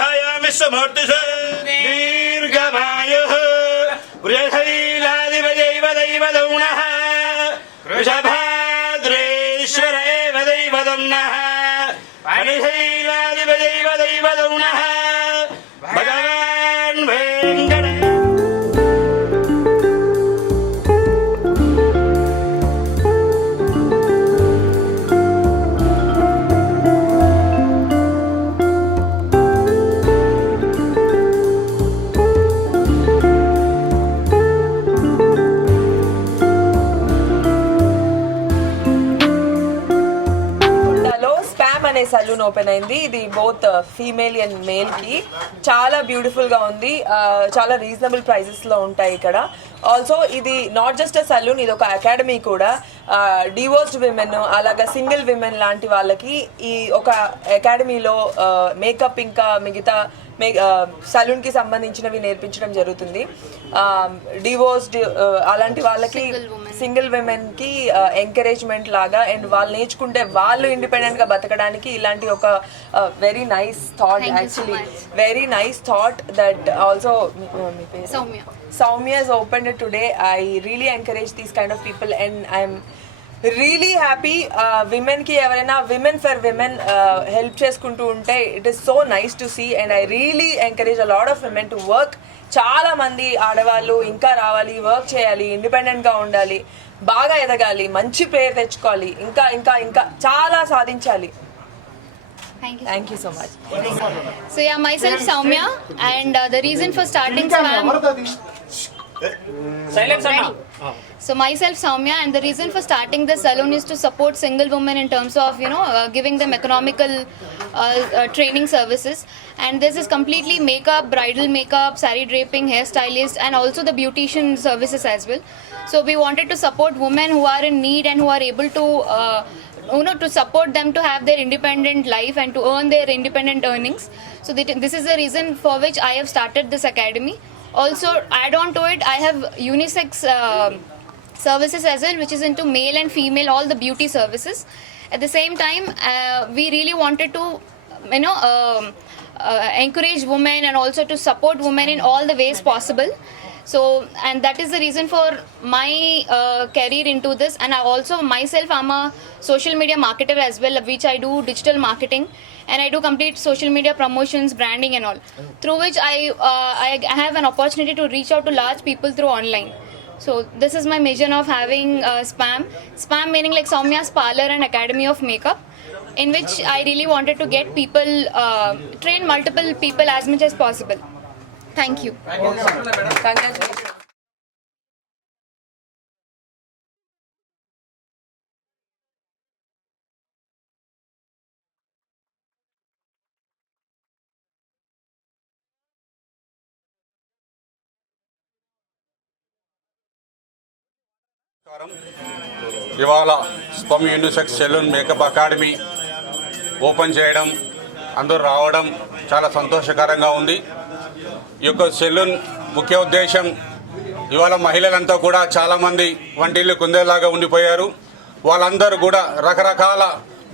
दीर्घायामि समूर्तिषु दीर्घमायुः वृषशैलाधिपत्यैव दैवदौनः वृषभाद्रेश्वर एव दैवदौनः वृषशैलाधिपत्यैव दैवदौनः भगवान् Venkat saloon open అయింది. ఇది బోత్ ఫీమేల్ అండ్ మేల్ కి చాలా బ్యూటిఫుల్ గా ఉంది. చాలా రీజనబుల్ ప్రైజెస్ లో ఉంటాయి ఇక్కడ. ఆల్సో ఇది నాట్ జస్ట్ అ సలూన్, ఇది ఒక అకాడమీ కూడా. డివోర్స్డ్ విమెన్ అలాగా సింగిల్ విమెన్ లాంటి వాళ్ళకి ఈ ఒక అకాడమీలో మేకప్ ఇంకా మిగతా సలూన్ కి సంబంధించినవి నేర్పించడం జరుగుతుంది. డివోర్స్డ్ అలాంటి వాళ్ళకి సింగిల్ విమెన్ కి ఎంకరేజ్మెంట్ లాగా, అండ్ వాళ్ళు నేర్చుకుంటే వాళ్ళు ఇండిపెండెంట్ గా బతకడానికి ఇలాంటి ఒక very nice thought, actually very nice thought that also Soumya has opened it today. I really encourage these kind of people and I'm really happy. Women ki evaraina women for women help cheskuntu unte it is so nice to see, and I really encourage a lot of women to work. చాలా మంది ఆడవాళ్ళు ఇంకా రావాలి, work చేయాలి, independent గా ఉండాలి, బాగా ఎదగాలి, మంచి పేరు తెచ్చుకోవాలి, ఇంకా ఇంకా ఇంకా చాలా సాధించాలి. Thank you so much. So yeah, myself Soumya, and the reason for starting So myself Soumya, and the reason for starting this salon is to support single women in terms of giving them economical training services, and this is completely makeup, bridal makeup, saree draping, hairstylist, and also the beautician services as well. So we wanted to support women who are in need and who are able to to support them to have their independent life and to earn their independent earnings. So this is the reason for which I have started this academy. Also, add on to it, I have unisex services as well, which is into male and female, all the beauty services. At the same time, we really wanted to encourage women and also to support women in all the ways possible. So, and that is the reason for my career into this. And I also myself, I'm a social media marketer as well, which I do digital marketing, and I do complete social media promotions, branding and all, through which I have an opportunity to reach out to large people through online. So this is my mission of having SPAM meaning like Soumya's Parlor and Academy of Makeup, in which I really wanted to get people, train multiple people as much as possible. Thank you. Congratulations. ఇవాళ స్పమ్ unisex salon makeup academy open చేయడం, అందరూ రావడం చాలా సంతోషకరంగా ఉంది. ఈ యొక్క సెలూన్ ముఖ్య ఉద్దేశం, ఇవాళ మహిళలంతా కూడా చాలామంది వంటిల్లు కుందేలాగా ఉండిపోయారు. వాళ్ళందరూ కూడా రకరకాల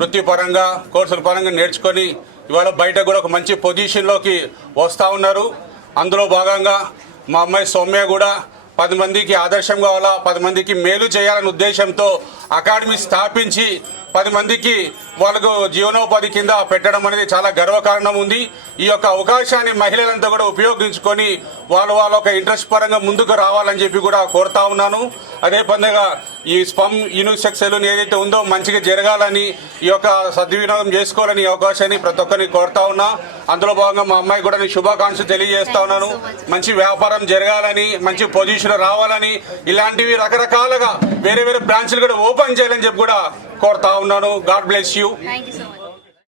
వృత్తిపరంగా కోర్సుల పరంగా నేర్చుకొని ఇవాళ బయట కూడా ఒక మంచి పొజిషన్లోకి వస్తూ ఉన్నారు. అందులో భాగంగా మా అమ్మాయి సౌమ్య కూడా 10 మందికి ఆదర్శం కావాలా, 10 మందికి మేలు చేయాలనే ఉద్దేశంతో అకాడమీ స్థాపించి 10 మందికి వాళ్ళకు జీవనోపాధి కింద పెట్టడం అనేది చాలా గర్వకారణం ఉంది. ఈ యొక్క అవకాశాన్ని మహిళలంతా కూడా ఉపయోగించుకొని వాళ్ళ ఒక ఇంట్రెస్ట్ పరంగా ముందుకు రావాలని చెప్పి కూడా కోరుతా ఉన్నాను. అదే పండుగ ఈ స్పమ్ యూనిసెక్స్ సెలూన్ ఏదైతే ఉందో మంచిగా జరగాలని, ఈ యొక్క సద్వినియోగం చేసుకోవాలని ఈ అవకాశాన్ని ప్రతి ఒక్కరిని కోరుతా ఉన్నా. అందులో భాగంగా మా అమ్మాయి కూడా నేను శుభాకాంక్షలు తెలియజేస్తా ఉన్నాను. మంచి వ్యాపారం జరగాలని, మంచి పొజిషన్ రావాలని, ఇలాంటివి రకరకాలుగా వేరే వేరే బ్రాంచ్లు కూడా ఓపెన్ చేయాలని చెప్పి కూడా కోరుతా ఉన్నాను. God bless you. Thank you so much.